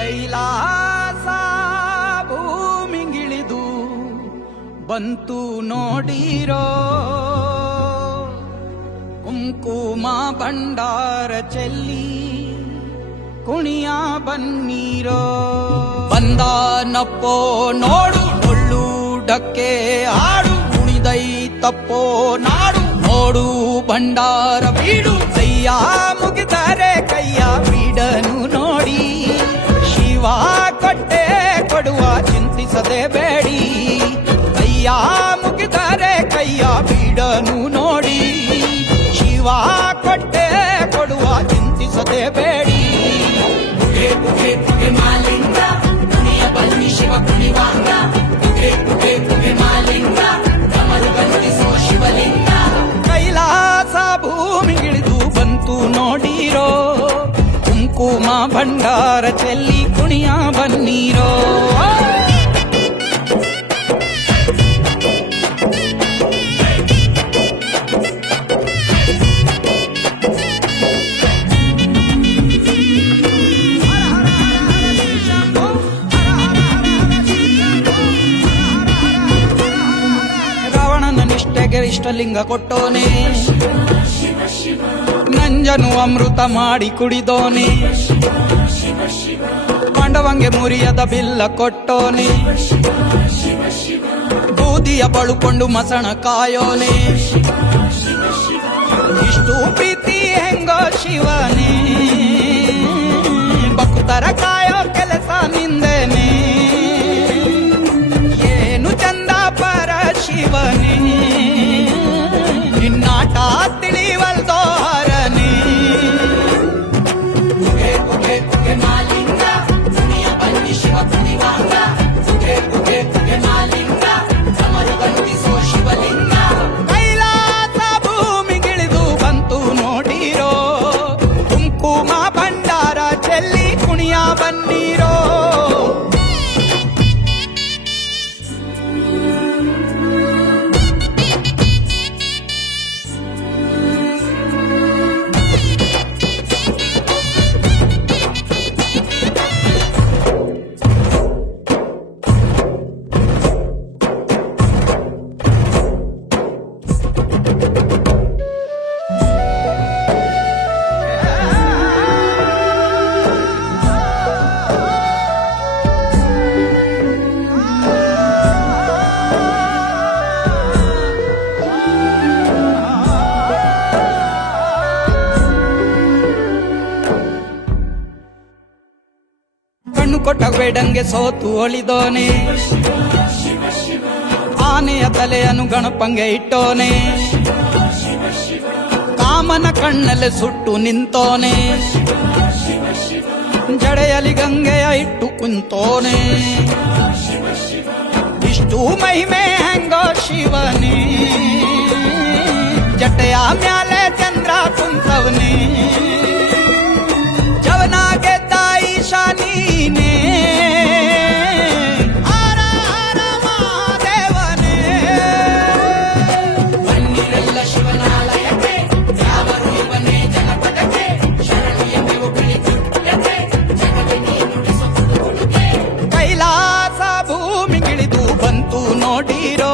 ಕೈಲಾಸ ಭೂಮಿಗಿಳಿದು ಬಂತು ನೋಡಿರೋ, ಕುಂಕುಮ ಭಂಡಾರ ಚೆಲ್ಲಿ ಕುಣಿಯ ಬನ್ನೀರೋ. ಬಂದಾನಪ್ಪೋ ನೋಡು ಡೊಳ್ಳುಡಕ್ಕೆ ಹಾಡು, ಕುಣಿದೈತಪ್ಪೋ ನಾಡು ನೋಡು ಭಂಡಾರ ಬೀಡು. ಕೈಯ ಮುಗಿದರೆ ಕೈಯ ಬೀಡನು ನೋಡಿ, ಶಿವ ಕೊಟ್ಟೆ ಕೊಡುವ ಚಿಂತಿಸದೆ ಬೇಡಿ. ಕೈಯ ಮುಗಿದರೆ ಕೈಯ ಬೀಡನು ನೋಡಿ, ಶಿವ ಕೊಟ್ಟೆ ಕೊಡುವ ಚಿಂತಿಸದೆ ಬೇಡಿ. ಪುಗೆ ಪುಗೆ ಪುಗೆ ಮಾಲಿಂಗ ಕುಣಿಯ ಬನ್ನಿ ಶಿವ ಕುಣಿವಾಂಗ. ಪುಗೆ ಪುಗೆ ಪುಗೆ ಮಾಲಿಂಗ ಕಮಲು ಬಂದಿಸೋ ಶಿವಲಿಂಗ. ಕೈಲಾಸ ಭೂಮಿಗಿಳಿದು ಬಂತು ನೋಡಿರೋ, ಕುಂಕುಮ ಭಂಡಾರ ಚೆಲ್ಲಿ ಕುಣಿಯ ಬನ್ನೀರೋ. ರಾವಣನ ನಿಷ್ಠೆಗೆ ಇಷ್ಟಲಿಂಗ ಕೊಟ್ಟೋನೆ, ನಂಜನು ಅಮೃತ ಮಾಡಿ ಕುಡಿದೋನೆ. ಪಾಂಡವಂಗೆ ಮುರಿಯದ ಬಿಲ್ಲ ಕೊಟ್ಟೋನೆ, ಬೂದಿಯ ಬಳುಕೊಂಡು ಮಸಣ ಕಾಯೋನೆ. ಇಷ್ಟು ಪ್ರೀತಿ ಹೆಂಗೋ ಶಿವನೇ, ಭಕ್ತರ ಕಾಯೋ ಕೆಲಸ ನಿಂದೇನೆ. ಏನು ಚಂದ ಪರ ಶಿವನೇ, ನಿನ್ನಾಟ ತಿಳಿವಲ್ದೋ ಹರನೇ. ಪುಗೆ ಪುಗೆ ಪುಗೆ ಮಾಲಿಂಗ ಕುಣಿಯ ಬನ್ನಿ ಶಿವ ಕುಣಿವಾಂಗ. ಪುಗೆ ಪುಗೆ ಪುಗೆ ಮಾಲಿಂಗ ಕಮಲು ಬಂದಿಸೋ ಶಿವಲಿಂಗ. ಕೈಲಾಸ ಭೂಮಿಗಿಳಿದು ಬಂತು ನೋಡಿರೋ, ಕುಂಕುಮ ಭಂಡಾರ ಚೆಲ್ಲಿ ಕುಣಿಯ ಬನ್ನೀರೋ. ಕಣ್ಣು ಕೊಟ್ಟ ಬೇಡಂಗೆ ಸೋತು ಒಳಿದೋನೆ, ಆನೆಯ ತಲೆಯನ್ನು ಗಣಪಂಗೆ ಇಟ್ಟೋನೆ. ಕಾಮನ ಕಣ್ಣಲ್ಲಿ ಸುಟ್ಟು ನಿಂತೋನೆ, ಜಡೆಯಲಿ ಗಂಗೆಯ ಇಟ್ಟು ಕುಂತೋನೆ. ಇಷ್ಟು ಮಹಿಮೆ ಹೆಂಗೋ ಶಿವನೇ, ಜಟೆಯ ಮ್ಯಾಲೆ ಚಂದ್ರ ಕುಂತವನೇ. ಜವನ ಗೆದ್ದ ಈಶಾ ನೀನೇ, ಹರ ಹರ ಮಹಾದೇವನೇ. ಬನ್ನಿರೆಲ್ಲ ಶಿವನಾಲಯಕ್ಕೆ, ಯಾವರು ಇವನೇ ಜನಪದಕ್ಕೆ. ಶರಣು ಎಂಬೆವು ಬಿಳಿಗುಡ್ಡಕ್ಕೆ, ಜಗವೇ ನೀ ನುಡಿಸೋ ಕುಡುಗುಡುಗೆ. ಕೈಲಾಸ ಭೂಮಿಗಿಳಿದು ಬಂತು ನೋಡಿರೋ,